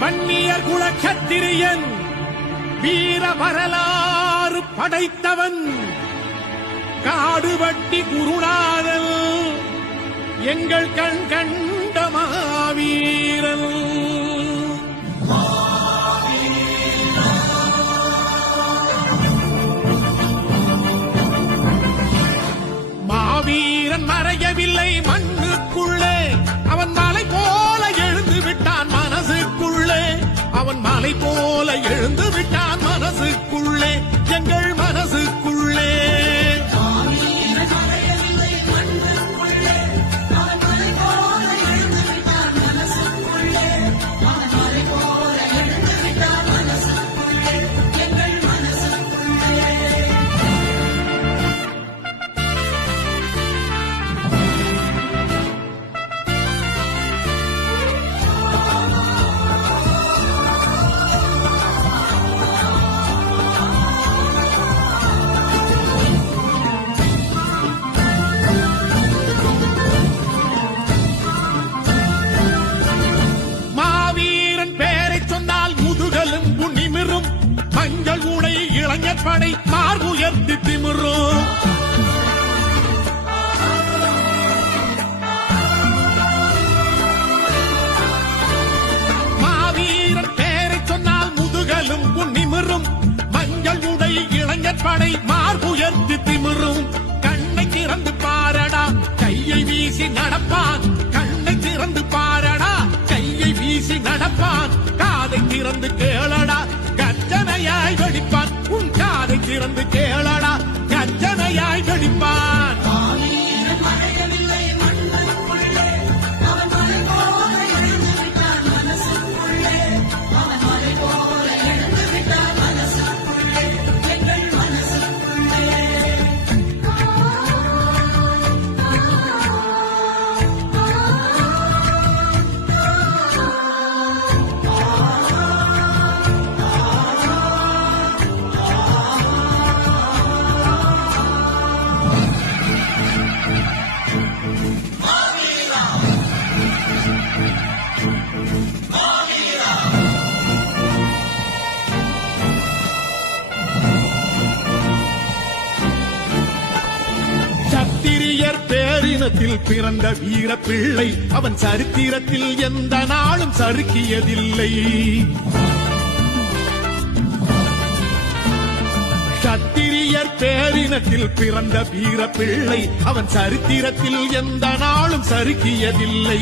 வன்னியர் குல சத்திரியன், வீர வரலாறு படைத்தவன், காடுவட்டி குருநாதன், எங்கள் கண் கண்ட மாவீரன். மாவீரன் மறையவில்லை மண்ணுக்குள்ளே, அவன் மலை போல எழுந்து விட்டான் மனசுக்குள்ளே, அவன் மலை போல எழுந்து விட்டான் மனசுக்குள்ளே, எங்கள் மனசுக்குள்ளே. மஞ்சள் உடை இளைஞர் படை மார்புயர்த்தி திமிரும். மாவீரன் பேரை சொன்னால் முதுகலும் நிமிரும். மஞ்சள் உடை இளைஞர் படை மார்புயர்த்தி திமிரும். கண்ணை திறந்து பாரடா, கையை வீசி நடப்பான். கண்ணை திறந்து பாரடா, கையை வீசி நடப்பான். காதை திறந்து கேளடா, கர்ஜனையாய் வெடிப்பான். உன் காதை திறந்து கேளடா, கர்ஜனையாய் வெடிப்பான். சத்திரியர் பேரினத்தில் பிறந்த வீர பிள்ளை, அவன் சரித்திரத்தில் எந்த நாளும் சறுக்கியதில்லை. சத்திரியர் பேரினத்தில் பிறந்த வீர பிள்ளை, அவன் சரித்திரத்தில் எந்த நாளும் சறுக்கியதில்லை.